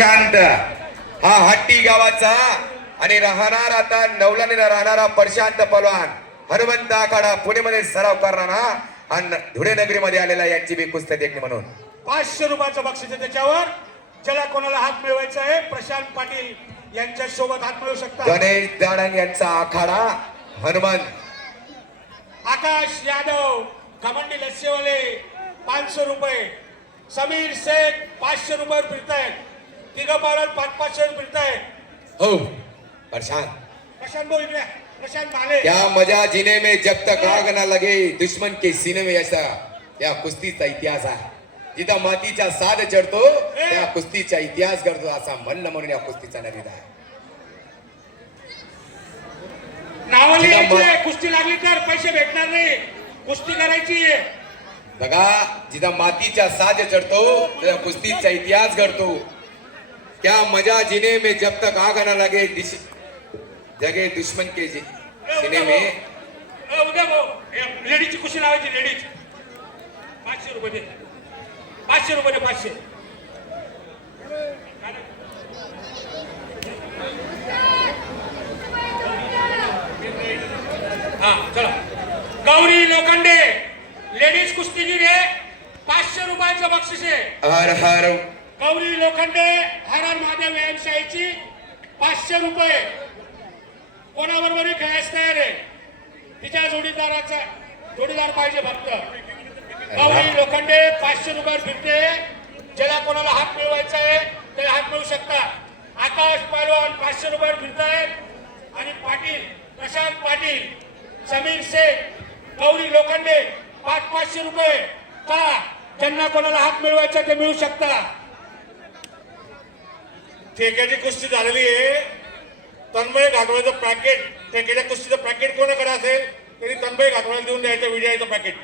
शांत हा हट्टी गावाचा आणि राहणार आता नवलाने राहणारा प्रशांत पलवान. हनुमंत आखाडा पुणेमध्ये सराव करणारा हा न- धुळे नगरीमध्ये आलेला यांची बी कुस्ती देखणी म्हणून. पाचशे रुपयाचं बक्षीस आहे त्याच्यावर. ज्याला कोणाला हात मिळवायचा आहे प्रशांत पाटील यांच्या सोबत हात मिळवू शकता गणेश दाडंग यांचा आखाडा हनुमंत. आकाश यादव घमंडी लस्सीवाले पाचशे रुपये. समीर शेख पाचशे रुपये फिरतायत. तिघं पालन पाच पाचशे फिरतायत हो. प्रशांत. प्रशांत भाऊ इकडे प्रशांत भाले. क्या मजा जीने में जब तक आग ना लगे दुश्मन के सीने में ऐसा या कुस्तीचा इतिहास आहे. जिथं मातीचा साध चढतो त्या कुस्तीचा इतिहास घडतो असा म्हणणं म्हणून या कुस्तीचा नदीत आहे. नावं जिथं लिहायची मत- आहे. कुस्ती लागली तर पैसे भेटणार नाही. कुस्ती करायची आहे. बघा जिथं मातीचा साज चढतो त्या कुस्तीचा इतिहास घडतो. क्या मजा जीने में जब तक आग ना लगे जगे दुश्मन के जी- सीने में। लेडीजची कुस्ती लावायची लेडीज. पाचशे रुपये दे. पाचशे रुपये दे पाचशे. हा चला. गौरी लोखंडे लेडीज कुस्तीगीर आहे पाचशे रुपयाचं बक्षीस आहे. हर हर गौरी लोखंडे हर हर महादेव व्यायामशाळेची पाचशे रुपये. कोणाबरोबरही खेळायच तयार आहे? तिच्या जोडीदाराचा जोडीदार पाहिजे फक्त. गौरी लोखंडे पाचशे रुपये फिरते. ज्याला कोणाला हात मिळवायचा आहे ते हात मिळू शकता आकाश पैलवान पाचशे रुपये फिरतायत. आणि पाटील प्रशांत पाटील समीर शेख गौरी लोखंडे पाच पाचशे रुपये. का? ज्यांना कोणाला हात मिळवायचा ते मिळू शकता ठेक्याची कुस्ती झालेली आहे. तन्मय घाटवायचं पॅकेट ठेक्याच्या कुस्तीचं पॅकेट कोणाकडे असेल? तरी तन्मय घाटवायला देऊन द्यायचं विजयाचं पॅकेट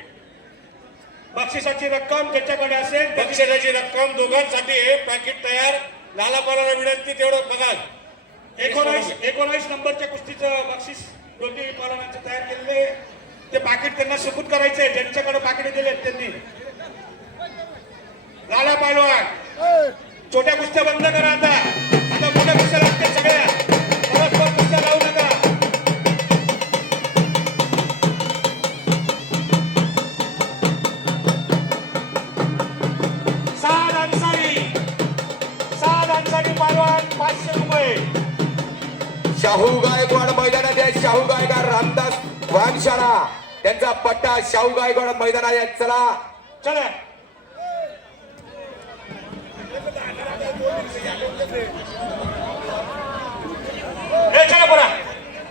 बक्षिसाची रक्कम त्याच्याकडे असेल बक्षिसाची रक्कम दोघांसाठी आहे. पॅकेट तयार. लालापाला विनंती तेवढं बघा. एकोणावीस एकोणावीस नंबरच्या कुस्तीचं बक्षीस दोन्ही पालनाचं तयार केलेले ते पाकिट त्यांना सुपूत करायचंय ज्यांच्याकडे पाकिटे दिलेत त्यांनी. लाला पैलवान छोट्या कुस्त्या बंद करा आता. अन्सारी पैलवान पाचशे रुपये. शाहू गायकवाड मैदानात आहे. शाहू गायकवाड रामदास वानशाळा त्यांचा पट्टा शाहू गायकवाड मैदानात आहे. चला. चला.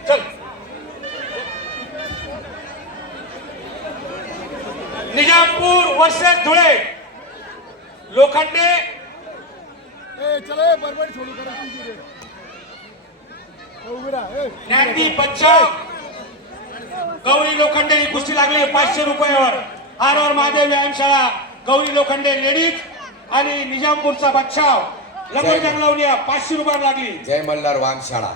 चला. निजामपूर वर्सेस धुळे. लोखंडे चले बरोबर सोडू करा तुमची रे गौरी लोखंडे ही कुस्ती लागली पाचशे रुपयावर. आर आर महादेव व्यायामशाळा गौरी लोखंडे लेडीज आणि निजामपूरचा बच्चाव लंगर जंगलावली पाचशे रुपयावर लागली. जय मल्हार वानशाळा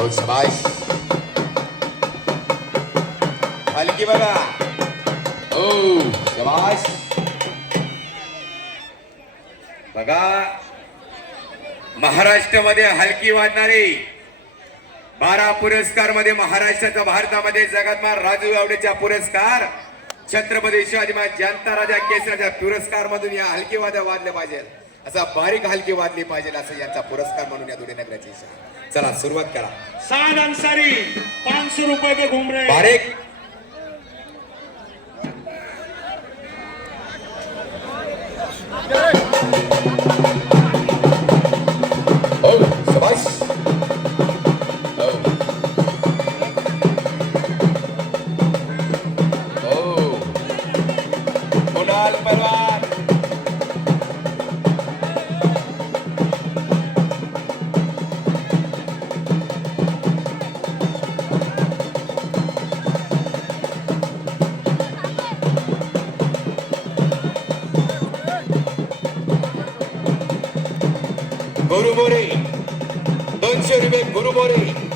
हो शबाश हलकी बघा हो शबाश बघा महाराष्ट्रामध्ये हलकी वाढणारी बारा पुरस्कारमध्ये महाराष्ट्राचा भारतामध्ये जगातमा राजू आवडेचा पुरस्कार छत्रपती शिवाजी महाराज जनता राजा केसराच्या पुरस्कार मधून या हलकी वाद्या वाजले पाहिजेत असा बारीक हलकी वाजली पाहिजे असं यांचा पुरस्कार म्हणून या दोन्ही नगराची. चला सुरुवात करा सात अन्सारी पाचशे रुपये पे घूम रहे हैं. बारीक गुरु मोरे दोनशे रुपये गुरु मोरे